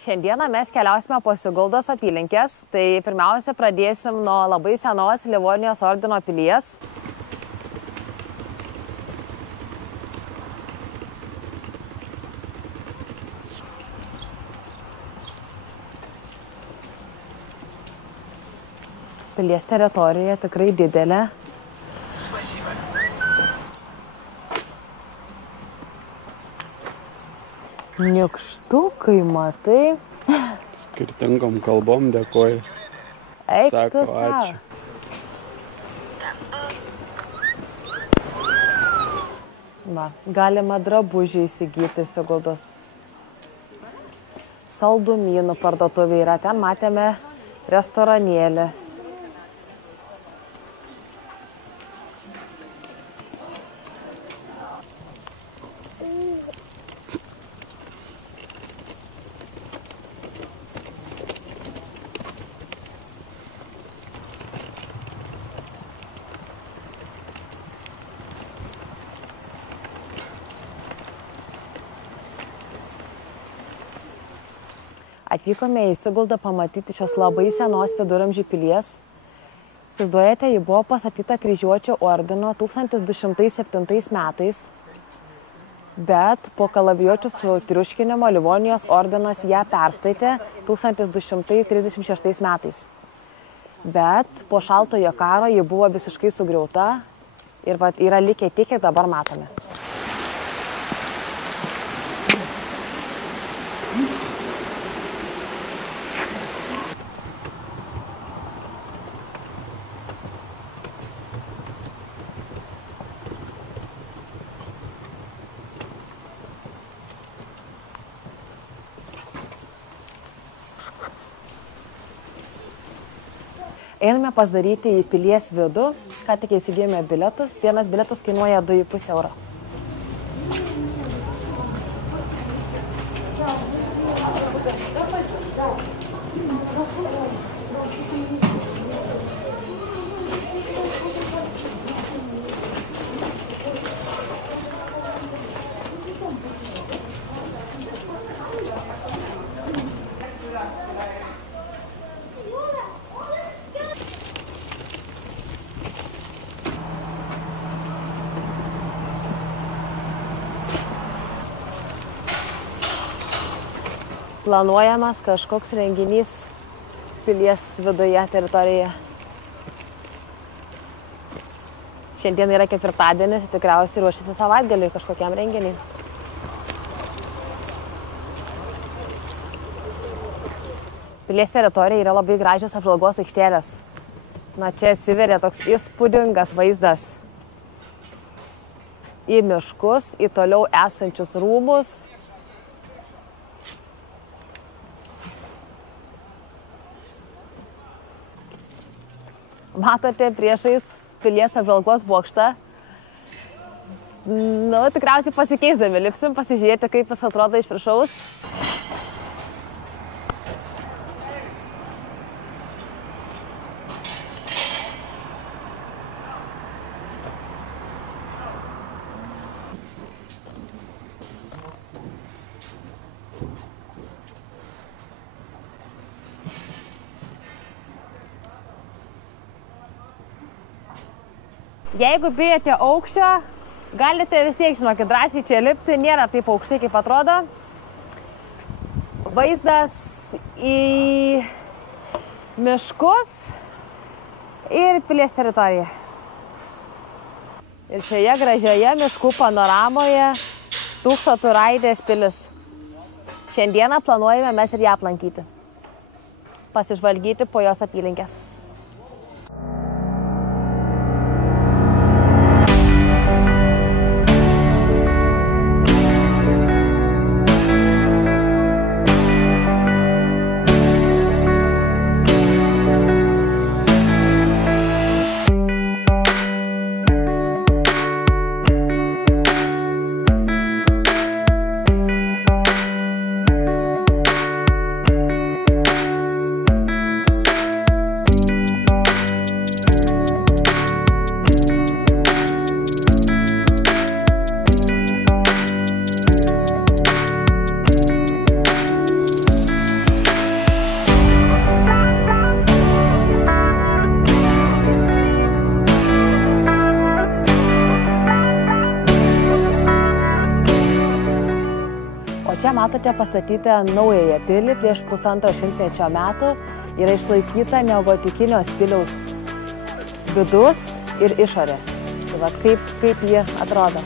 Šiandieną mes keliausime po Siguldos apylinkės, tai pirmiausia pradėsim nuo labai senos Livonijos ordino pilies. Pilies teritorija tikrai didelė. Nykštukai, matai. Skirtingom kalbom dėkoju. Sako ačiū. Va, galima drabužių įsigyti ir Siguldos. Saldumynų parduotuvė yra. Ten matėme restoranėlį. Atvykome į Siguldą pamatyti šios labai senos viduramžių pilies. Įsivaizduojate, ji buvo pastatyta Kryžiuočių ordino 1207 metais, bet po kalavijuočių sutriuškinimo Livonijos ordinas ją perstatė 1236 metais. Bet po šaltojo karo ji buvo visiškai sugriauta ir yra likę tiek, kiek dabar matome. Einame pasidaryti į pilies vidų, ką tik įsigijome bilietus. Vienas bilietas kainuoja 2,5 euro. Planuojamas kažkoks renginys pilies viduje teritorijoje. Šiandien yra ketvirtadienis, tikriausiai ruošiasi savaitgaliui kažkokiam renginiui. Pilies teritorija yra labai gražios apžvalgos aikštelės. Na, čia atsiveria toks įspūdingas vaizdas į miškus, į toliau esančius rūmus. Matote priešais pilies apžvalgos bokštą. Nu, tikriausiai pasikeisdami lipsim, pasižiūrėti, kaip jis atrodo iš viršaus. Jeigu bijote aukščio, galite vis tiek, žinokit, drąsiai čia lipti, nėra taip aukštai, kaip atrodo. Vaizdas į miškus ir pilies teritoriją. Ir šioje gražioje miškų panoramoje stūkso Turaidės pilis. Šiandieną planuojame mes ir ją aplankyti, pasižvalgyti po jos apylinkės. matote pastatyti naująją pilį prieš 1,5 šimtmečio metų. Yra išlaikyta neogotikinio stiliaus vidus ir išorė. Tai va, kaip ji atrodo.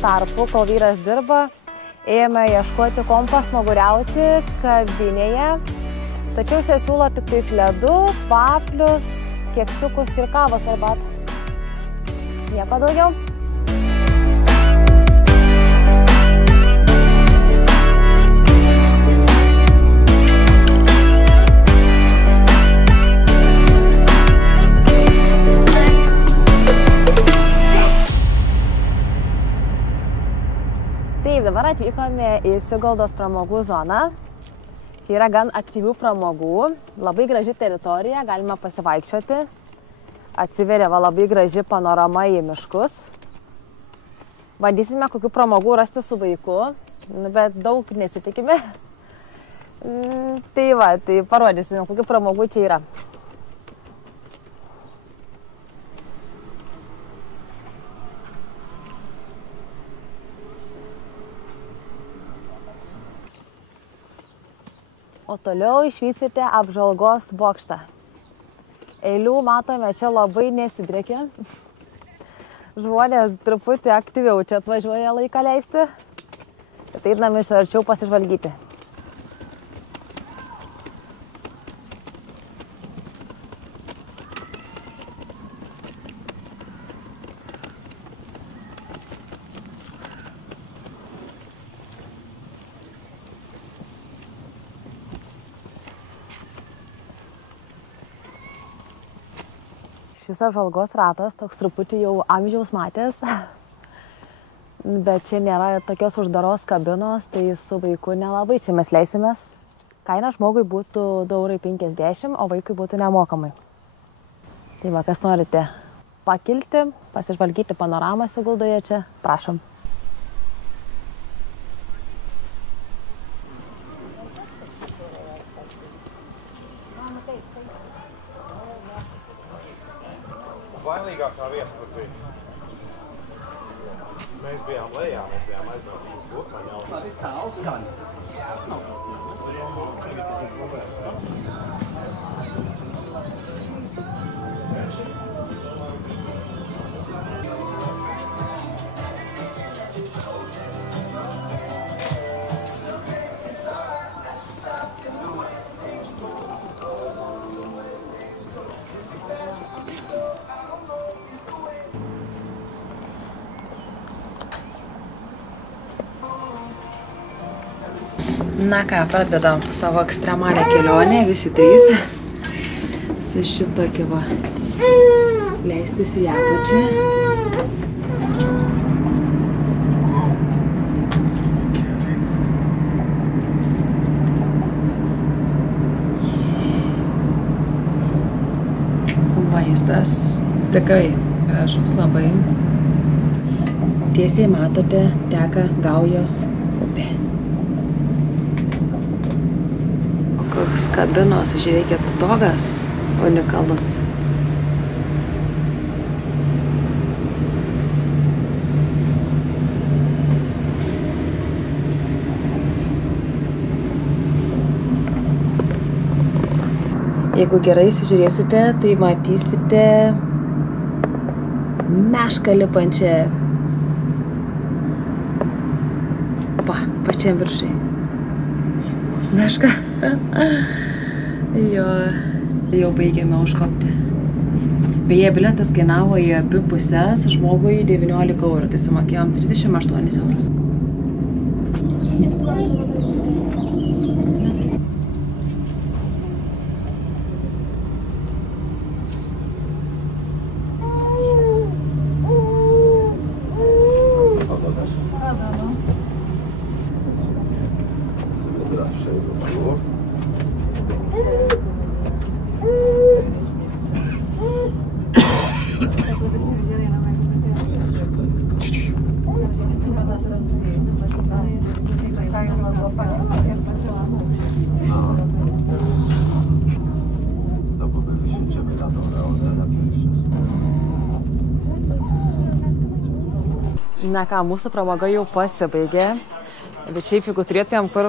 Tarpu, kol vyras dirba, ėjome ieškoti kompo smaguriauti kavinėje. Tačiau čia siūlo tik tais ledus, vaflius, keksiukus ir kavos arbatą. Nieko daugiau. Dabar atvykome į Siguldos pramogų zoną. Čia yra gan aktyvių pramogų, labai graži teritorija, galima pasivaikščioti. Atsiveria labai graži panorama į miškus. Bandysime kokių pramogų rasti su vaiku, bet daug nesitikime. Tai parodysime, kokių pramogų čia yra. O toliau išvysite apžvalgos bokštą. Eilių matome čia labai nesidriekia. Žmonės truputį aktyviau čia atvažiuoja laiką leisti. Tad einame iš arčiau pasižvalgyti. Šis apžvalgos ratas toks truputį jau amžiaus matęs, bet čia nėra tokios uždaros kabinos, tai su vaiku nelabai čia mes leisimės. Kaina žmogui būtų 2,50 €, o vaikui būtų nemokamai. Tai va, kas norite pakilti, pasižvalgyti panoramą Siguldoje čia, prašom. Vainīgākā vieta, kur bija. Mēs bijām lejā, mēs bijām aizbraukt uz Urmaņalu. Tā ir kā uzkaņa. Na ką, pradedam savo ekstremalią kelionę, visi trys. Su šitokiu va. Leistis į apačią. Vaizdas tikrai gražus labai. Tiesiai matote, teka Gaujos upė. Koks kabinos, žiūrėkit, stogas unikalus. Jeigu gerai įsižiūrėsite, tai matysite mešką lipančią pačiam viršai. Meška. Jo, jau baigėme užkopti. Beje, biletas kainavo į abi pusės žmogui 19 eurų, tai sumokėjom 38 eurus. Na ką, mūsų pramoga jau pasibaigė, bet šiaip jeigu turėtumėm kur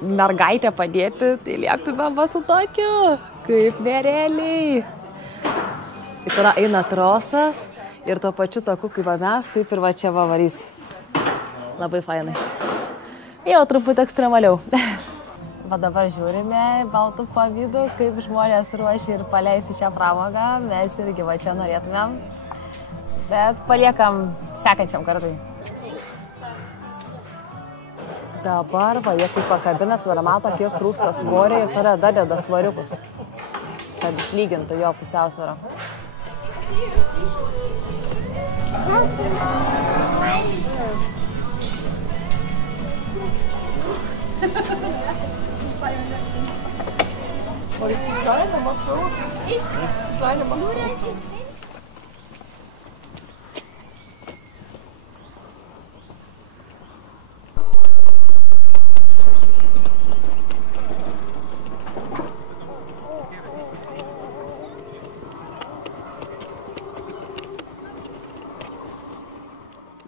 mergaitę padėti, tai liektumėm su tokiu, kaip nerealiai. Tai tada eina trosas ir tuo pačiu taku, kaip mes, taip ir va čia varysi. Labai fainai. Jau truputį ekstremaliau. Va dabar žiūrime baltų pavydų, kaip žmonės ruošia ir paleisi šią pramogą. Mes irgi va čia norėtumėm. Bet paliekam sekančiam kartui. Dabar va, jie kaip pakabina, tada mato, kiek trūksta svorio ir tada dadeda svoriukus, kad išlygintų jo pusiausvyrą.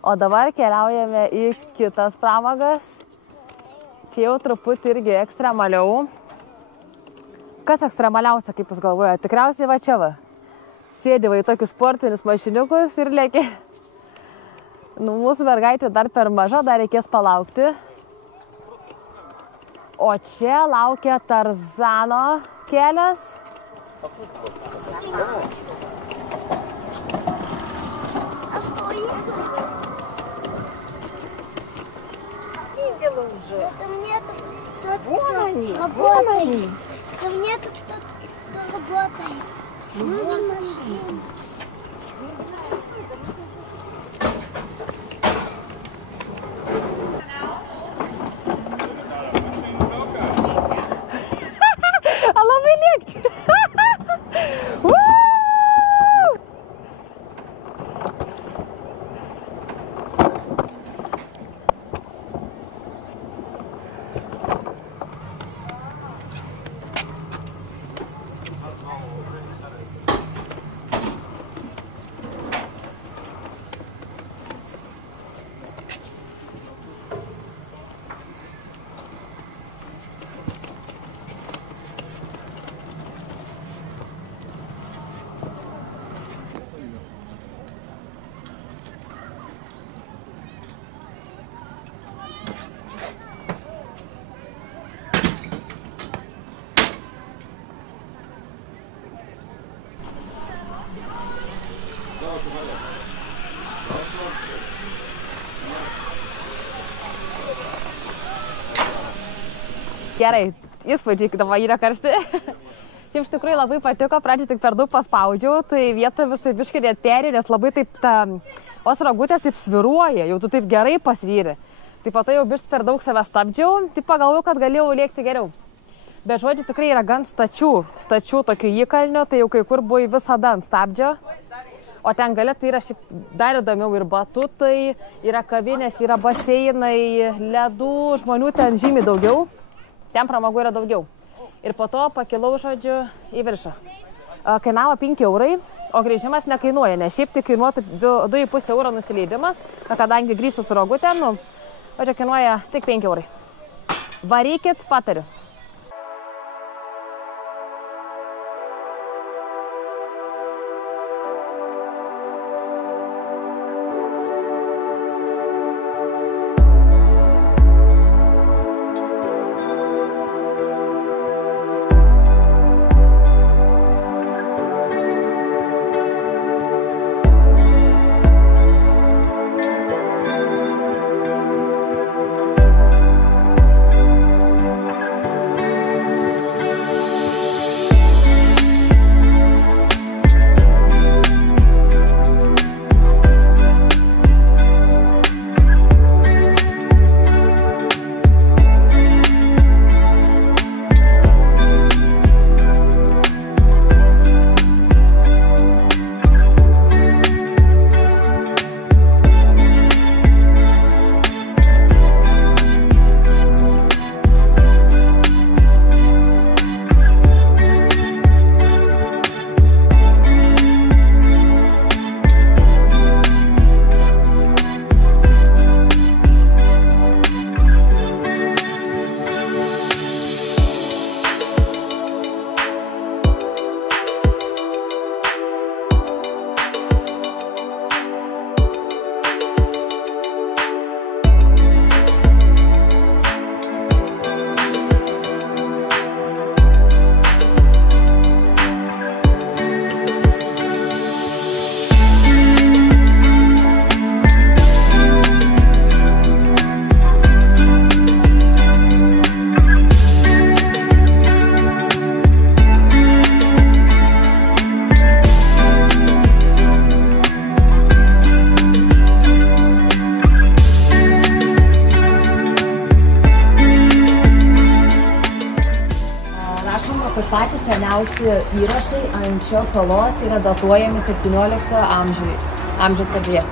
O dabar keliaujame į kitas pramogas. Čia jau truputį irgi ekstremaliau. Kas ekstremaliausia, kaip jūs galvojate? Tikriausiai va čia va. Sėdi va į tokius sportinius mašiniukus ir lėki. Nu, mūsų mergaitė dar per maža, dar reikės palaukti. O čia laukia Tarzano kelias. Видела уже. Это мне тут Вон они, работает. вон они. Это мне тут кто работает. Много машин. А labai lėkti. Gerai, įspūdžiai dabar yra karšti. Šiaip iš tikrųjų labai patiko, pradžiai tik per daug paspaudžiau, tai vietą vis taip biškai net perėjo, nes labai taip os ragutės taip sviruoja, jau tu taip gerai pasvyri. Tai po to jau biškai per daug save stabdžiau, tai pagalvojau, kad galėjau lėkti geriau. Bet žodžiu tikrai yra gan stačių tokių įkalnių, tai jau kai kur buvo visada ant stabdžio. O ten gale tai yra šiaip dar įdomiau ir batutai, yra kavinės, yra baseinai, ledų, žmonių ten žymiai daugiau. Ten pramogų yra daugiau. Ir po to pakilau, žodžiu, į viršą. Kainavo 5 eurai, o grįžimas nekainuoja, nes šiaip tai kainuotų 2,5 euro nusileidimas, kadangi grįžsiu su rogutėm, o čia kainuoja tik 5 eurai. Varykit, patariu. patys seniausi įrašai ant šios salos yra datuojami 17 amžiaus pradžioje.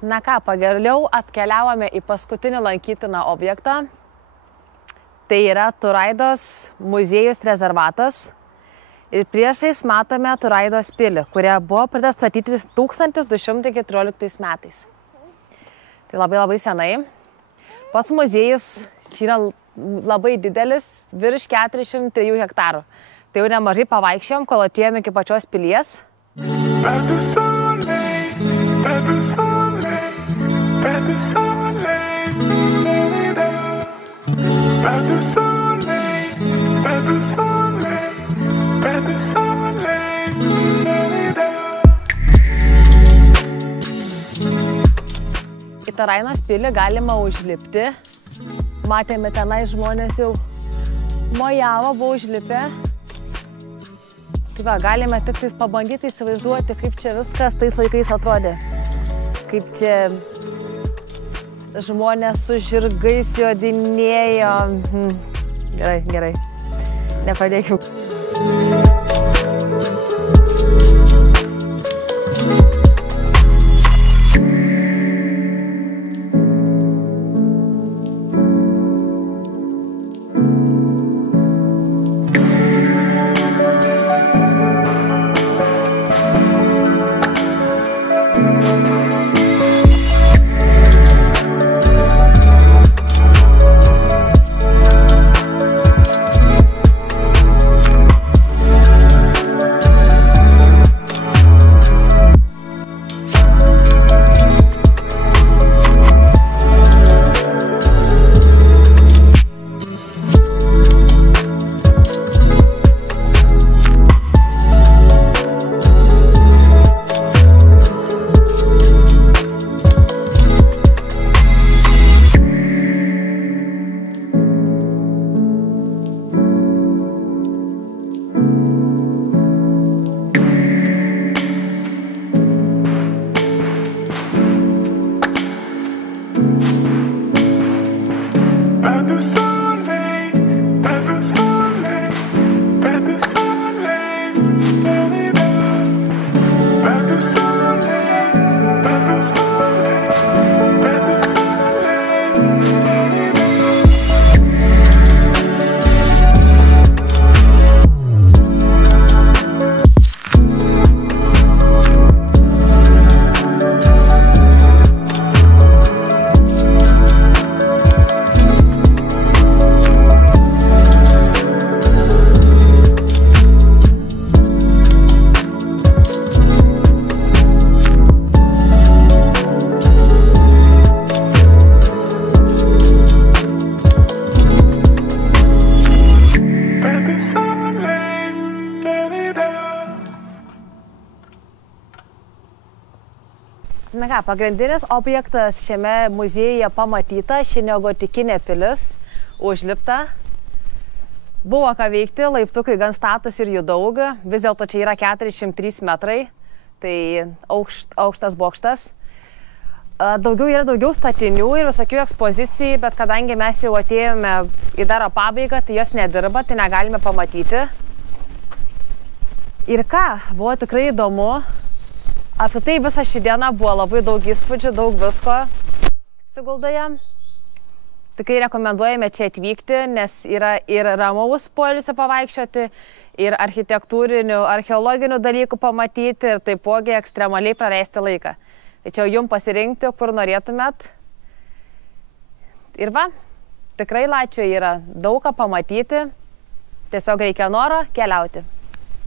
Na ką, pagaliau atkeliavome į paskutinį lankytiną objektą. Tai yra Turaidos muziejus rezervatas. Ir priešais matome Turaidos pilį, kurie buvo pradėta statyti 1214 metais. Tai labai senai. Pats muziejus čia yra labai didelis, virš 403 hektarų. Tai jau nemažai pavaikščiojom, kol atėjome iki pačios pilies. Į Turaidos pilį galima užlipti. Matėme tenai žmonės jau mojavo, buvo užlipę. Tai va, galime tik tais pabandyti įsivaizduoti, kaip čia viskas tais laikais atrodė. Kaip čia žmonės su žirgais jodinėjo. Gerai. Nepadėkiu. Na ką, pagrindinis objektas šiame muziejuje pamatyta, ši neogotikinė pilis, užlipta. Buvo ką veikti, laiptukai gan status ir jų daug, vis dėlto čia yra 403 metrai, tai aukštas bokštas. Yra daugiau statinių ir visokių ekspozicijų, bet kadangi mes jau atėjome į daro pabaigą, tai jos nedirba, tai negalime pamatyti. Ir ką, buvo tikrai įdomu. Apie tai visą šį dieną buvo labai daug įspūdžių, daug visko Siguldoje. Tikrai rekomenduojame čia atvykti, nes yra ir ramaus poilsio pavaikščioti, ir architektūrinių, archeologinių dalykų pamatyti, ir taipogi ekstremaliai praleisti laiką. Tačiau jums pasirinkti, kur norėtumėt. Ir va, tikrai Latvijoje yra daug ką pamatyti, tiesiog reikia noro keliauti.